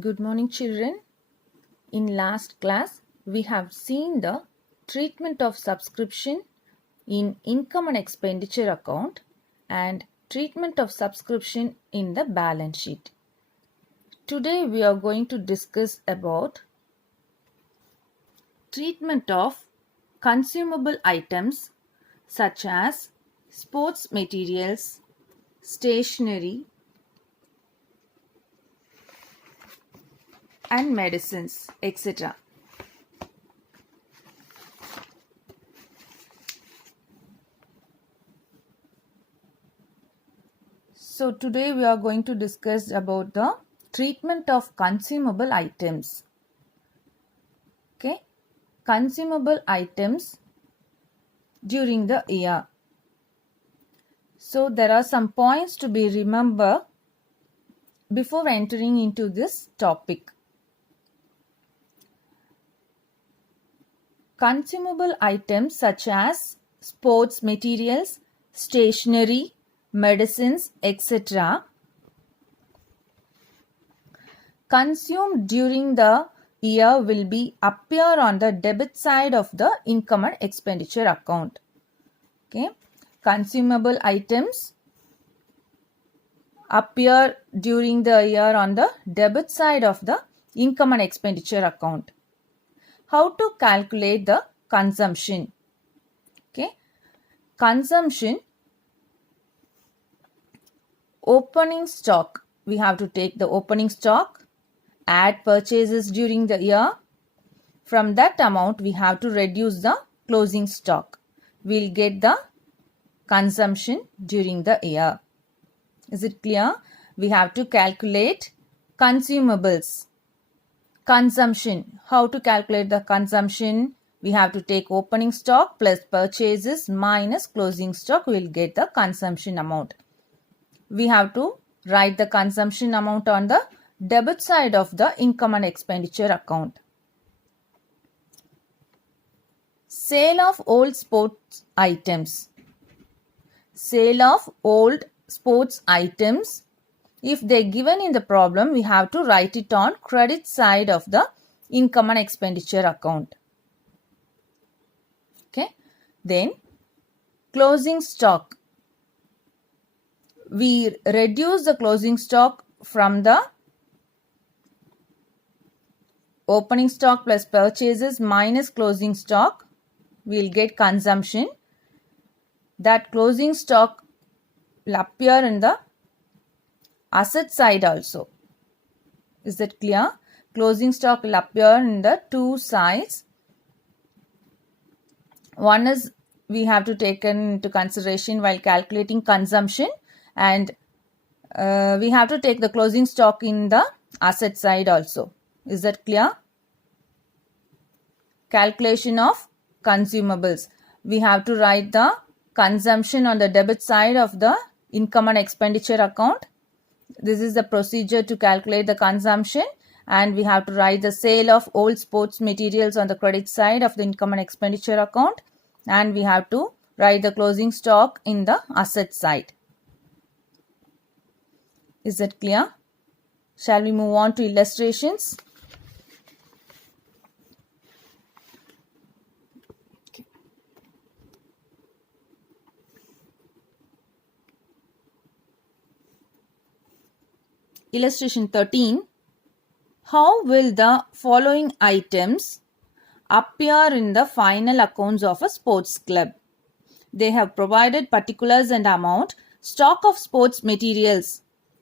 Good morning, children. In last class, we have seen the treatment of subscription in income and expenditure account and treatment of subscription in the balance sheet. Today, we are going to discuss about treatment of consumable items such as sports materials, stationery, and medicines, etc. So today we are going to discuss about the treatment of consumable items. Okay, consumable items during the year. So there are some points to be remembered before entering into this topic. Consumable items such as sports materials, stationery, medicines, etc. consumed during the year will be appear on the debit side of the income and expenditure account. Okay, consumable items appear during the year on the debit side of the income and expenditure account. How to calculate the consumption? Okay, consumption, opening stock. We have to take the opening stock, add purchases during the year. From that amount, we have to reduce the closing stock. We'll get the consumption during the year. Is it clear? We have to calculate consumables. Consumption. How to calculate the consumption? We have to take opening stock plus purchases minus closing stock. We will get the consumption amount. We have to write the consumption amount on the debit side of the income and expenditure account. Sale of old sports items. Sale of old sports items. If they are given in the problem, we have to write it on credit side of the income and expenditure account. Okay. Then closing stock. We reduce the closing stock from the opening stock plus purchases minus closing stock. We will get consumption. That closing stock will appear in the asset side also. Is that clear? Closing stock will appear in the two sides. One is we have to take into consideration while calculating consumption, and we have to take the closing stock in the asset side also. Is that clear? Calculation of consumables. We have to write the consumption on the debit side of the income and expenditure account. This is the procedure to calculate the consumption, and we have to write the sale of old sports materials on the credit side of the income and expenditure account, and we have to write the closing stock in the asset side. Is that clear? Shall we move on to illustrations? Illustration 13. How will the following items appear in the final accounts of a sports club? They have provided particulars and amount. Stock of sports materials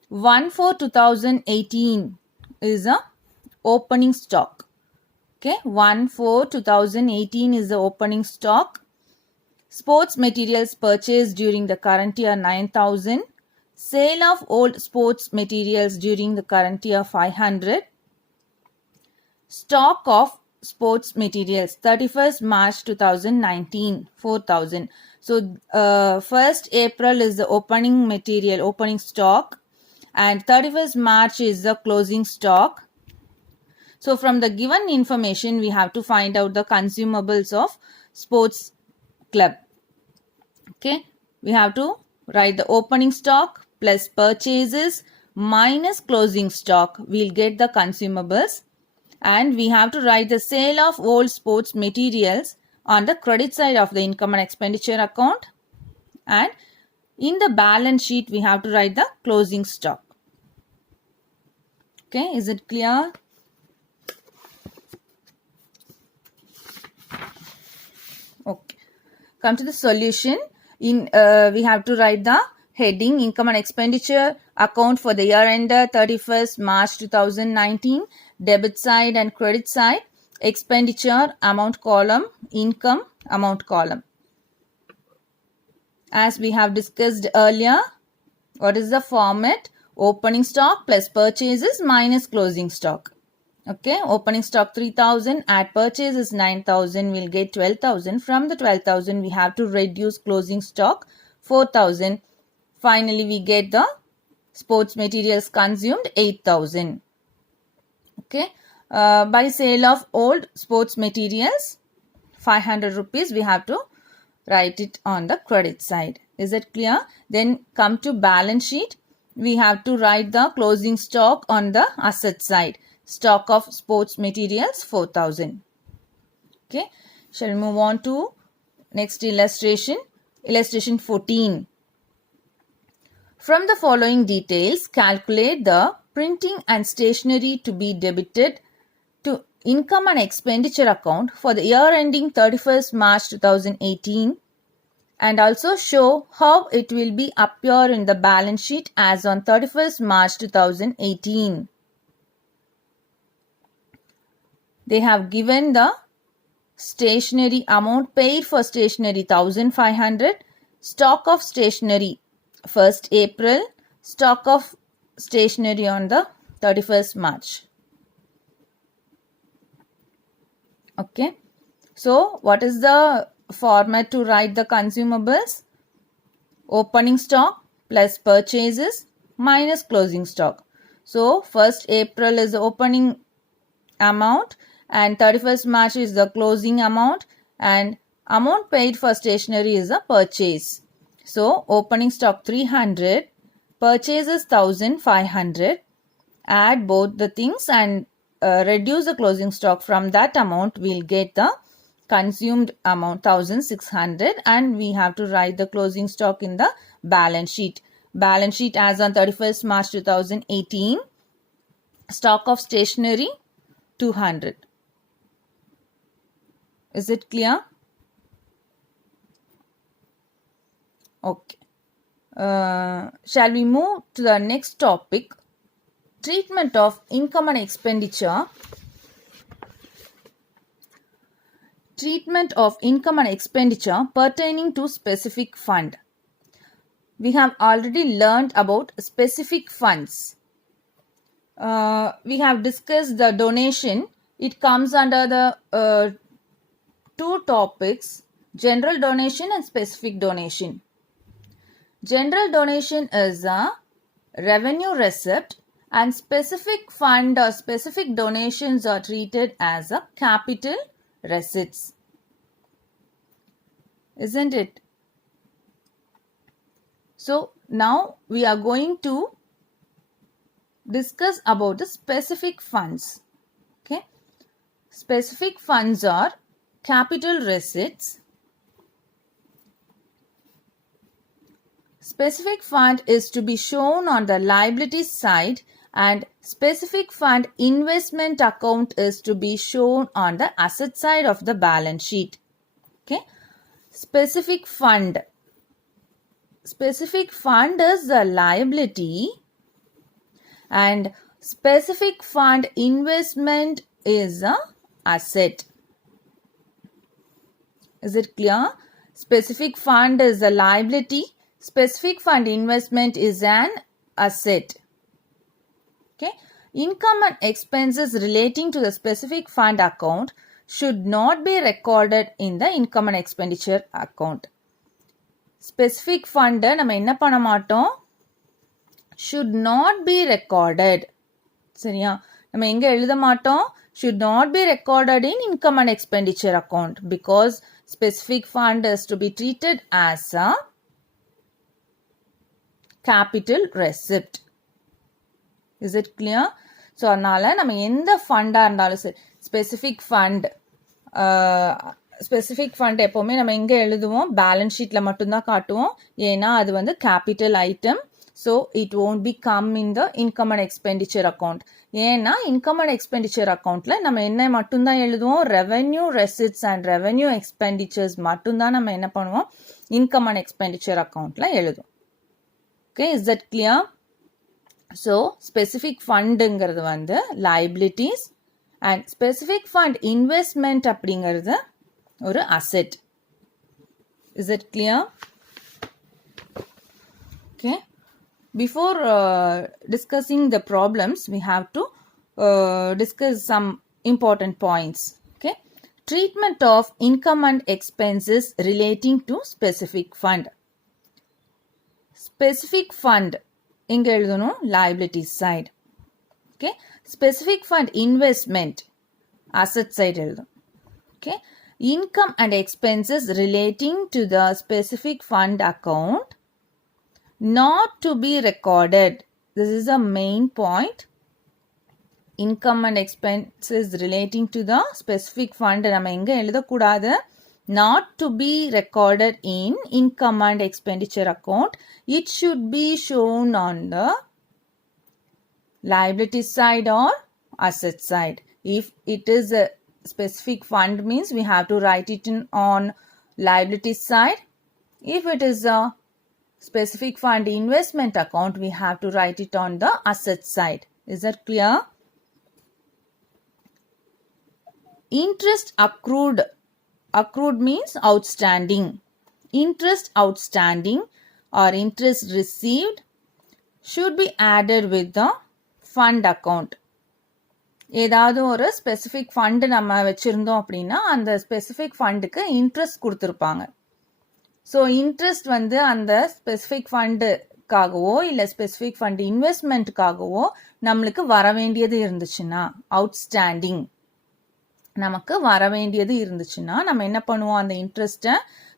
1/4/2018 is a opening stock. Okay, 1/4/2018 is the opening stock. Sports materials purchased during the current year 9,000. Sale of old sports materials during the current year 500. Stock of sports materials 31st March 2019 4,000. So 1st April is the opening stock, and 31st March is the closing stock. So from the given information, we have to find out the consumables of sports club. Okay, we have to write the opening stock plus purchases minus closing stock, we'll get the consumables. And we have to write the sale of old sports materials on the credit side of the income and expenditure account. And in the balance sheet, we have to write the closing stock. Okay, is it clear? Okay, come to the solution. We have to write the heading income and expenditure account for the year ended 31st March 2019, debit side and credit side, expenditure amount column, income amount column. As we have discussed earlier, what is the format? Opening stock plus purchases minus closing stock. Okay, opening stock 3000, add purchases 9000, we'll get 12,000. From the 12,000, we have to reduce closing stock 4,000. Finally, we get the sports materials consumed 8,000. Okay, by sale of old sports materials 500 rupees, we have to write it on the credit side. Is it clear? Then come to balance sheet. We have to write the closing stock on the asset side. Stock of sports materials 4,000. Okay, shall we move on to next illustration? Illustration 14. From the following details, calculate the printing and stationery to be debited to income and expenditure account for the year ending 31st March 2018 and also show how it will be appear in the balance sheet as on 31st March 2018. They have given the stationery amount paid for stationery 1500, stock of stationery 1st April, stock of stationery on the 31st March. Okay, so what is the format to write the consumables? Opening stock plus purchases minus closing stock. So 1st April is the opening amount and 31st March is the closing amount, and amount paid for stationery is the purchase. So opening stock 300, purchases 1500, add both the things and reduce the closing stock. From that amount we'll get the consumed amount 1600, and we have to write the closing stock in the balance sheet. Balance sheet as on 31st March 2018. Stock of stationery 200. Is it clear? Okay. Shall we move to the next topic? Treatment of income and expenditure. Treatment of income and expenditure pertaining to specific fund. We have already learned about specific funds. We have discussed the donation. It comes under the two topics, general donation and specific donation. General donation is a revenue receipt, and specific fund or specific donations are treated as a capital receipts. Isn't it? So now we are going to discuss about the specific funds. Okay, specific funds are capital receipts. Specific fund is to be shown on the liability side, and specific fund investment account is to be shown on the asset side of the balance sheet. Okay, specific fund. Specific fund is the liability, and specific fund investment is a asset. Is it clear? Specific fund is a liability. Specific fund investment is an asset. Okay. Income and expenses relating to the specific fund account should not be recorded in the income and expenditure account. Specific fund நம்ம என்ன பண்ண மாட்டோம்? Should not be recorded. சரியா? நம்ம எங்க எழுத மாட்டோம்? Should not be recorded in income and expenditure account because specific fund is to be treated as a capital receipt. Is it clear? So அதனால நம்ம எந்த ஃபண்டாக இருந்தாலும் சரி, ஸ்பெசிஃபிக் ஃபண்ட் எப்போவுமே நம்ம எங்கே எழுதுவோம், பேலன்ஸ் ஷீட்டில் மட்டும்தான் காட்டுவோம். ஏன்னா அது வந்து capital item. So it won't be come in the income and expenditure account. ஏன்னா இன்கம் அண்ட் எக்ஸ்பெண்டிச்சர் அக்கௌண்ட்டில் நம்ம என்ன மட்டும்தான் எழுதுவோம், revenue receipts and revenue expenditures மட்டும்தான் நம்ம என்ன பண்ணுவோம், இன்கம் அண்ட் எக்ஸ்பெண்டிச்சர் அக்கௌண்ட்டில் எழுதுவோம். Okay, is that clear? So specific ஃபண்டுங்கிறது வந்து liabilities and specific fund investment அப்படிங்கிறது ஒரு asset. Is it clear? Okay, before discussing the problems we have to discuss some important points. Okay, treatment of income and expenses relating to specific fund. Specific fund இங்க எழுதணும் liabilities side. Okay, specific fund investment asset side எழுதணும். Okay, income and expenses relating to the specific fund account not to be recorded. This is a main point. Income and expenses relating to the specific fund நம்ம எங்க எழுதக்கூடாது, not to be recorded in income and expenditure account. It should be shown on the liability side or asset side. If it is a specific fund means we have to write it in on liability side. If it is a specific fund investment account, we have to write it on the asset side. Is that clear? Interest accrued. Accrued means outstanding. Interest outstanding or interest received should be added with the fund account. ஏதாவது ஒரு specific fund நம்ம வச்சுருந்தோம் அப்படின்னா அந்த specific ஃபண்டுக்கு interest கொடுத்துருப்பாங்க. So interest வந்து அந்த specific ஃபண்டுக்காகவோ இல்லை ஸ்பெசிஃபிக் ஃபண்டு இன்வெஸ்ட்மெண்ட்டுக்காகவோ நம்மளுக்கு வர வேண்டியது இருந்துச்சுன்னா, அவுட்ஸ்டாண்டிங் நமக்கு வர வேண்டியது இருந்துச்சுன்னா நம்ம என்ன பண்ணுவோம், அந்த இன்ட்ரெஸ்ட்டை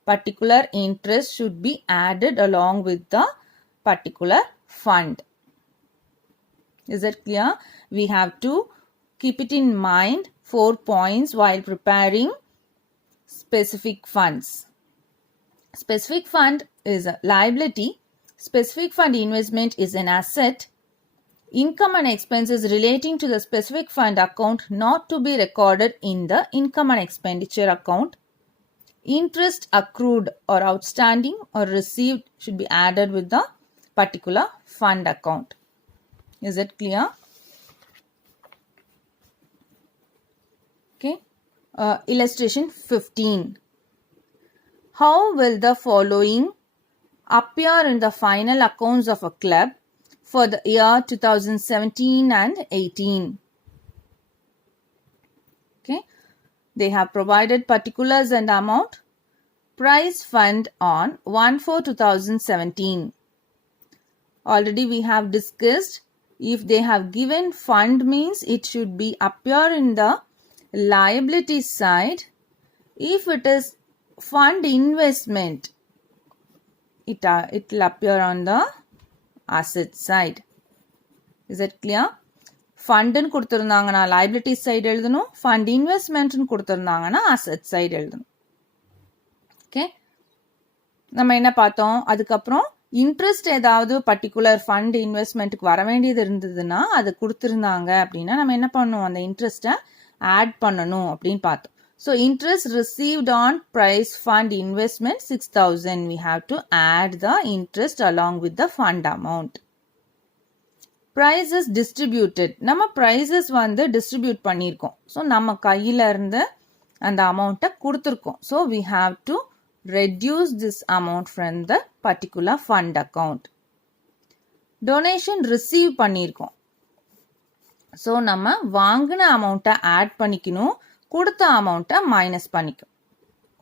particular interest should be added along with the particular fund. Is it clear? We have to keep it in mind 4 points while preparing specific funds. Specific fund is a liability. Specific fund investment is an asset. Income and expenses relating to the specific fund account not to be recorded in the income and expenditure account. Interest accrued or outstanding or received should be added with the particular fund account. Is it clear? Okay. Illustration 15. How will the following appear in the final accounts of a club for the year 2017 and 18? Okay. They have provided particulars and amount. Prize fund on 1/4/2017. Already we have discussed, if they have given fund means it should be appear in the liability side. If it is fund investment, it will appear on the asset side. Is it clear? ஃபண்டுன்னு கொடுத்துருந்தாங்கன்னா liability side எழுதணும், fund இன்வெஸ்ட்மெண்ட்னு கொடுத்துருந்தாங்கன்னா asset side எழுதணும். Okay, நம்ம என்ன பார்த்தோம், அதுக்கப்புறம் இன்ட்ரெஸ்ட் ஏதாவது பர்டிகுலர் ஃபண்ட் இன்வெஸ்ட்மெண்ட்டுக்கு வர வேண்டியது இருந்ததுன்னா அது கொடுத்துருந்தாங்க அப்படின்னா நம்ம என்ன பண்ணணும், அந்த இன்ட்ரெஸ்ட்டை ஆட் பண்ணணும் அப்படின்னு பார்த்தோம். So interest received on prize fund investment 6,000. we have to add the interest along with the fund amount. Prices distributed. நம்ம prices வந்து distribute பண்ணியிருக்கோம். ஸோ நம்ம கையில் இருந்து அந்த அமௌண்ட்டை கொடுத்துருக்கோம். So we have to reduce this amount from the particular fund account. Donation receive பண்ணியிருக்கோம். ஸோ நம்ம வாங்கின அமௌண்ட்டை ஆட் பண்ணிக்கணும், கொடுத்த அமௌண்ட்டை மைனஸ் பண்ணிக்கணும்.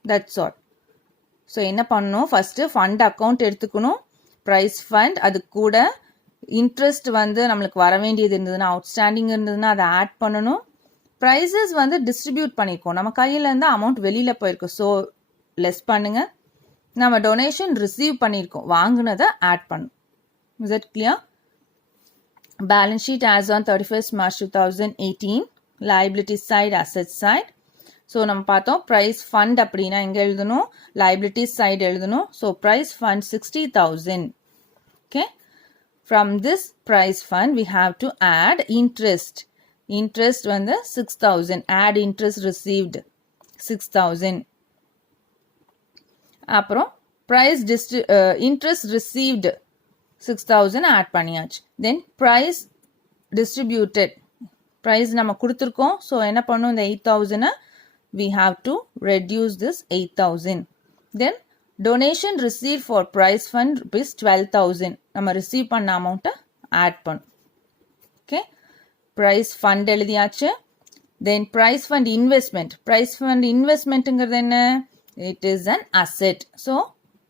That's all. ஸோ என்ன பண்ணணும், ஃபஸ்ட்டு ஃபண்ட் அக்கௌண்ட் எடுத்துக்கணும், ப்ரைஸ் ஃபண்ட், அது கூட இன்ட்ரெஸ்ட் வந்து நம்மளுக்கு வர வேண்டியது இருந்ததுன்னா, அவுட்ஸ்டாண்டிங் இருந்ததுன்னா அதை ஆட் பண்ணணும். ப்ரைஸஸ் வந்து டிஸ்ட்ரிபியூட் பண்ணியிருக்கோம், நம்ம கையில் இருந்து அமௌண்ட் வெளியில் போயிருக்கோம், ஸோ லெஸ் பண்ணுங்க. நம்ம டொனேஷன் ரிசீவ் பண்ணியிருக்கோம், வாங்கினதை ஆட் பண்ணணும். Is it clear? Balance sheet as on 31st March 2018. Liability side, asset side. So நம்ம பார்த்தோம் ப்ரைஸ் ஃபண்ட் அப்படின்னா எங்கே எழுதணும், liabilities side எழுதணும். So prize fund 60,000. Okay, from this prize fund we have to add interest. interest வந்து 6,000. add interest received 6,000. அப்புறம் price interest received 6,000 add பண்ணியாச்சு. தென் price distributed, price நம்ம கொடுத்துருக்கோம். ஸோ என்ன பண்ணும், இந்த 8,000 we have to reduce this 8,000. Then donation received for prize fund rupees 12,000. நம்ம receive பண்ண amount add பண்ணும். Okay, prize fund எழுதியாச்சு. Then prize fund investment. prize fund investmentங்கிறது என்ன, it is an asset. So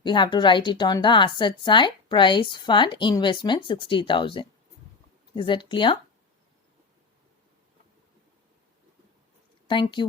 we have to write it on the asset side. Prize fund investment 60,000. Is that clear? Thank you.